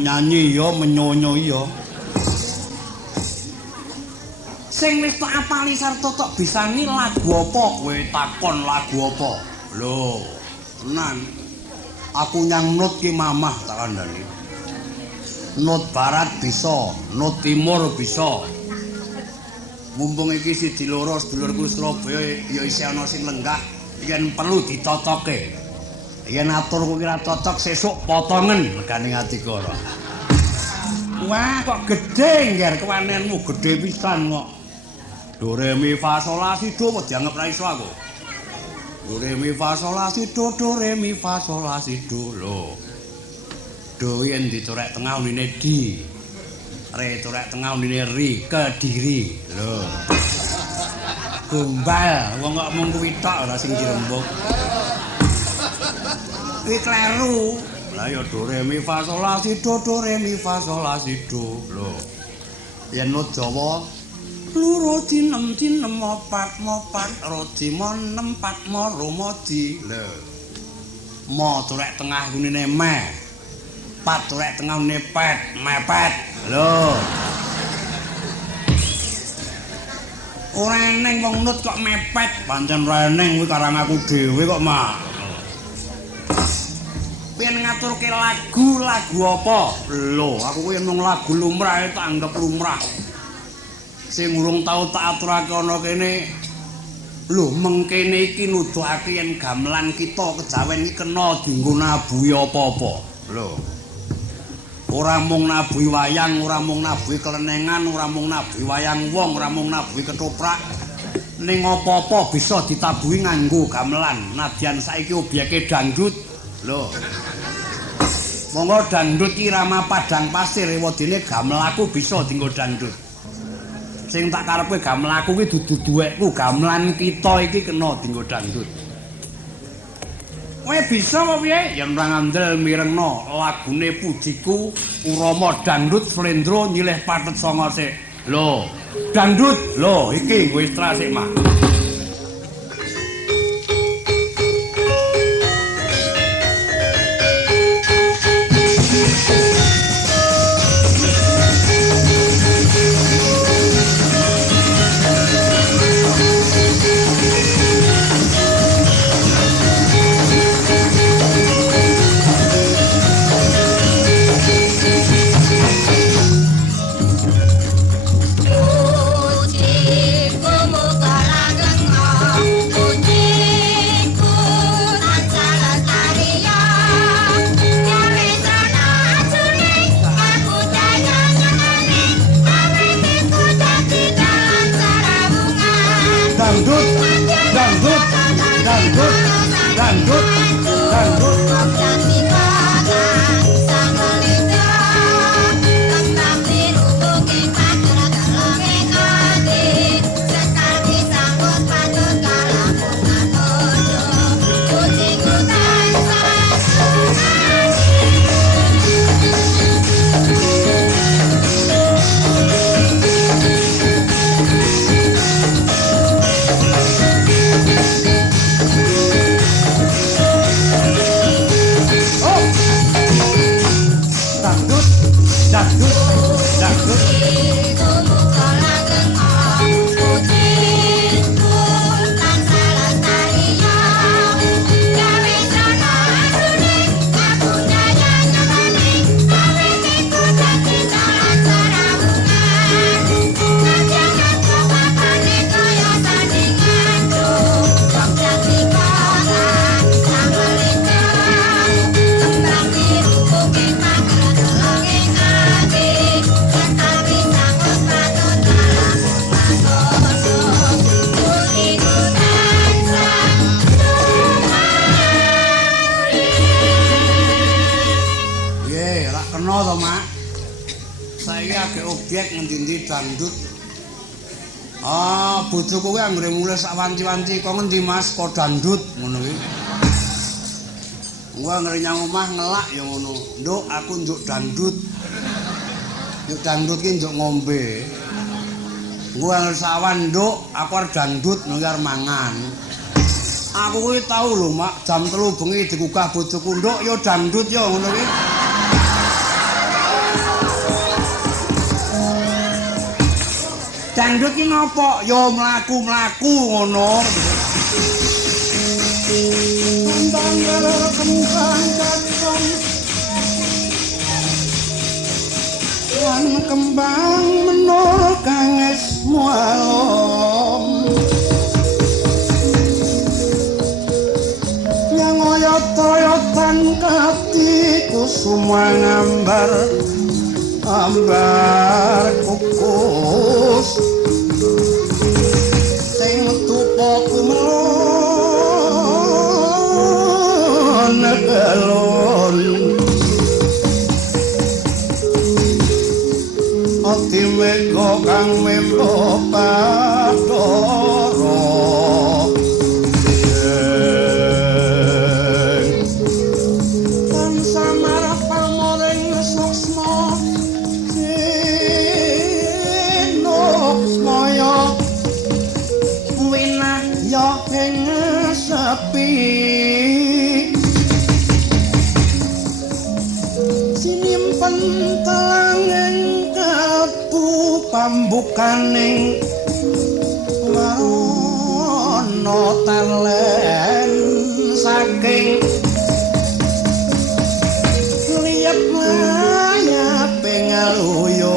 Nyanyi ya, menyonyo ya. Sing wis tak apali sarta tok bisani lagu apa? Kowe takon lagu apa? Lho, tenan. Aku nyang nut ki mamah tak kandhani. Nut barat bisa, nut timur bisa. Mumpung iki siji loro sedulurku Surabaya ya isih ana sing lenggah, yen perlu ditotoke. Yen atur kuwi ora cocok sesuk potongen legane atiku ora. Wah, kok gedhe ngger kewanenmu gedhe pisan kok. Do re mi fa sol la si do kok dianggep ra iso aku. Do re mi fa sol la si do re mi fa sol la si do lho. Do yen dicorek tengah unine di. Re corek tengah unine ri Kediri lho. Gombal wong kok mung kuwi tok ora sing dirembug. Kuwi kleru. Lah ya do re mi fa sol la si do re mi fa sol la si do lho. Yen nut Jawa loro cinem mopat roji monem pat moro moji lho. Mo turek tengah kunine me. Pat turek tengah kunine pet, mepet. Lho. Ora eneng wong nut kok mepet, pancen ora eneng kuwi karang aku dhewe kok, Mak. Piyen ngaturke lagu apa? Lho, aku kuwi mung lagu lumrah tak anggap lumrah. Sing urung tau tak aturake ana kene. Lho, mengkene iki nuduhake yen gamelan kita kejawen iki kena dienggo nabuhi apa-apa. Lho. Ora mung nabuhi wayang, ora mung nabuhi kelenengan, ora mung nabuhi wayang wong, ora mung nabuhi ketoprak. Ning apa-apa bisa ditabuhi nganggo gamelan. Nadyan saiki obyeke dangdut. Lho. Monggo dangdut irama padang pasir wadene gamelanku bisa dienggo dangdut. Sing tak karepe gamelanku kuwi dudu duwekku, gamelan kita iki kena dienggo dangdut. Kowe bisa apa piye? Yen ora ngandel mirengno lagune Pujiku Urama Dangdut Slendro nyilih pathet sanga sik. Lho, dangdut. Lho, iki wis trasik, Mak. Dangdut. Ah, bojoku kuwi anggere mulih sak wanci-wanci kok ngendi Mas kok dangdut ngono kuwi. Gua anggere nyang omah ngelak ya ngono. Nduk aku njuk dangdut. Njuk dangdut ki njuk ngombe. Gua anggere sawan nduk aku arep dangdut nang arep mangan. Aku kuwi tau lho Mak, jam 3 bengi digugah bojoku nduk ya dangdut ya ngono kuwi. dangdut ki ngopo? Ya mlaku-mlaku ngono. Tanggal kembang kacang lan kembang menur kang es mualom yang oyot-oyotan katiku semua ngambar ambar kukus sing tupo kumelon negelon ati mega kang membo padoro tan samar pamoring suksma sinok smaya winah ya ing sepi sinimpen telanging kepu pambukaning warana talen saking liyep layape ngaluyup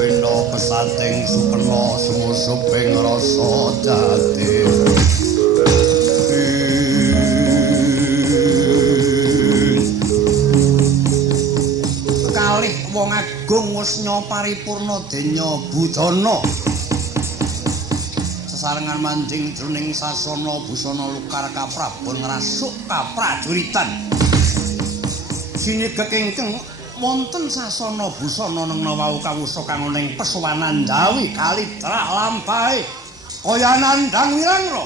Peno pesating supena sumusuping rasa jati. Kalih wong agung Wisnya paripurna denya budana. Sesarengan manjing jroning sasana busana lukar kaprabon ngrasuk kaprajuritan. Sinigek ingkang wonten sasana busana nengna wau kawusa kang ning pesowanan Jawi kalidrak lampahe kaya nandhang wirangra.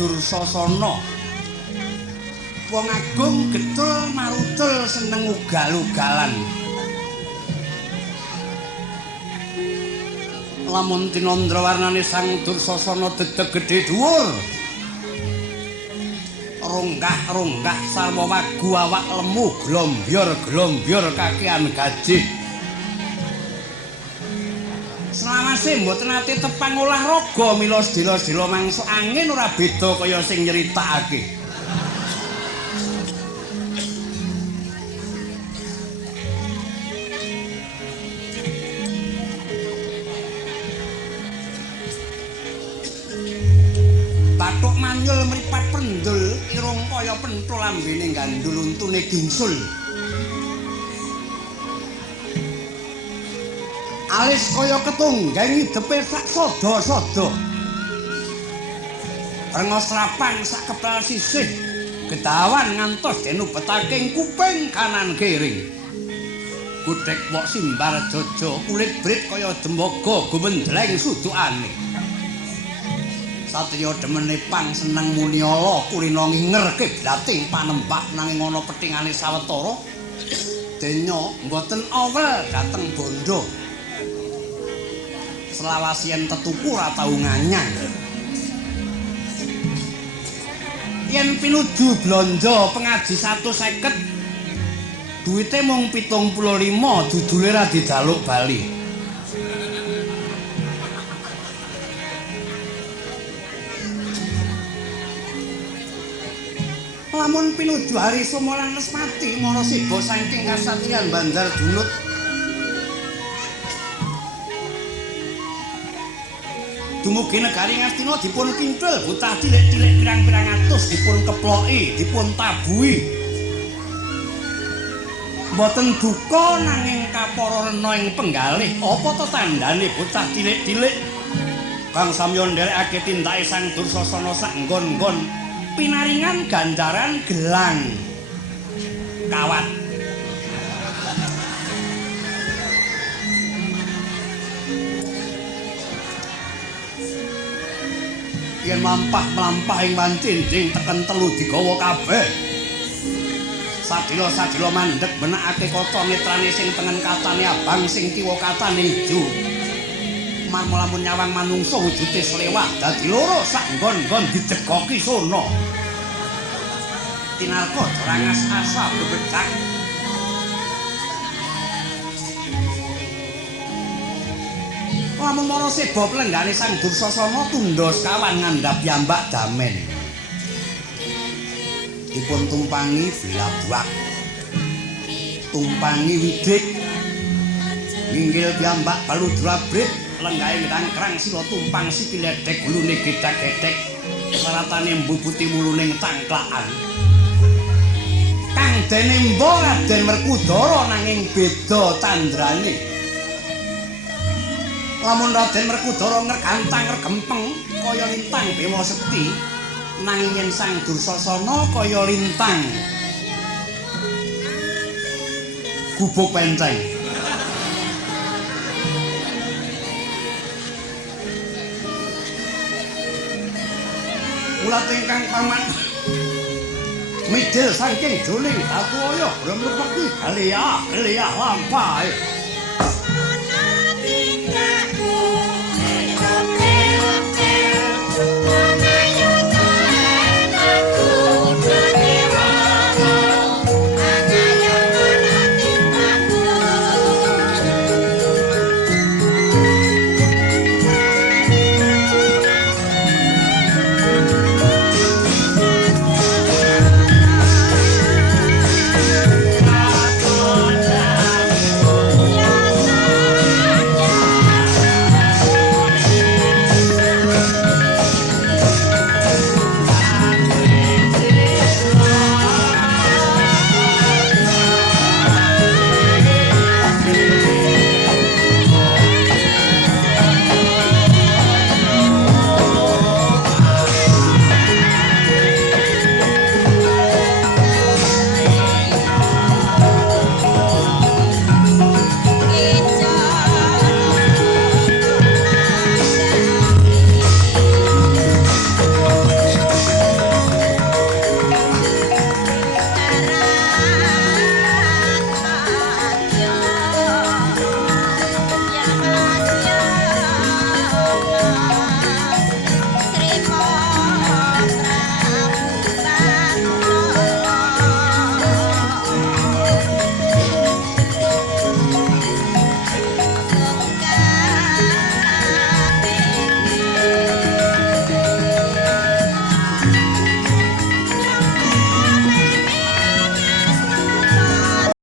Dursasana. Wong agung getul marutul seneng ugal-ugalan. Lamun tinandra warnane sang Dursasana dedeg gedhe dhuwur. Ronggah-ronggah sarwa wagu awak lemu glombyur-glombyur kakean gajih. Selawase mboten nate tepang olahraga mila sedina-sedina mangsa angin ora beda kaya sing nyeritakake. Bathuk manyul mripat pendul irung kaya penthul lambene gandul untune gingsul. Alis kaya ketunggang hidepe sak sada-sada. Rengos rapang sak kepal sisih. Gedawan ngantos denubetake ing kuping kanan kiring. Kudhek wok simbar jojo kulit brit kaya dembaga gumendleng sudukane. Satriya demene pang seneng muni ala kulina nginger kiblating panembah nanging ana petingane sawetara. Denya mboten awel dhateng bondo. Selawasien tetuku ora tau nganyang. Yen pinuju blanja pengaji 150 duwite mung 75 dudule ra dijaluk bali. Lamun pinuju hari Sumolan Lesmati mara siba saking kasatriyan Bandar Dunut dumugi negari Ngastina dipun kintul bocah cilik-cilik pirang-pirang atus dipun keploki, dipun tabuhi. Mboten duka nanging kapara rena ing penggalih. Apa to tandane bocah cilik-cilik kang samya nderekake tindake Sang Dursasana sak nggon-nggon pinaringan ganjaran gelang kawat. Yen mlampah ing wancinding teken telu digawa kabeh. Sadila-sadila mandheg benakake kaca netrane sing tengen katane abang sing kiwa katane ijo. Lamun nyawang manungsa wujute slewah dadi loro sak nggon-nggon dijegoki sono. Tinarka rangas asa bebecak. Lamun mara seba plenggane Sang Dursasana tundha sekawan ngandhap piyambak damen. Dipun tumpangi Bilabuak. Tumpangi Widik. Nginggil piyambak Baludra-brit lenggahe ngkrang sila tumpang sikile dek gulune gedhek-gedhek saratane mbubuti muluning tangklakan. Kang dene mbo Raden Werkudara nanging beda candrane. Lamun Raden Werkudara ngregantang regempeng kaya lintang Bima Sekti nanging yen Sang Dursasana kaya lintang gubuk penteng. Mula ingkang paman midil saking juling Datuwaya mlebeki galiah lampahe.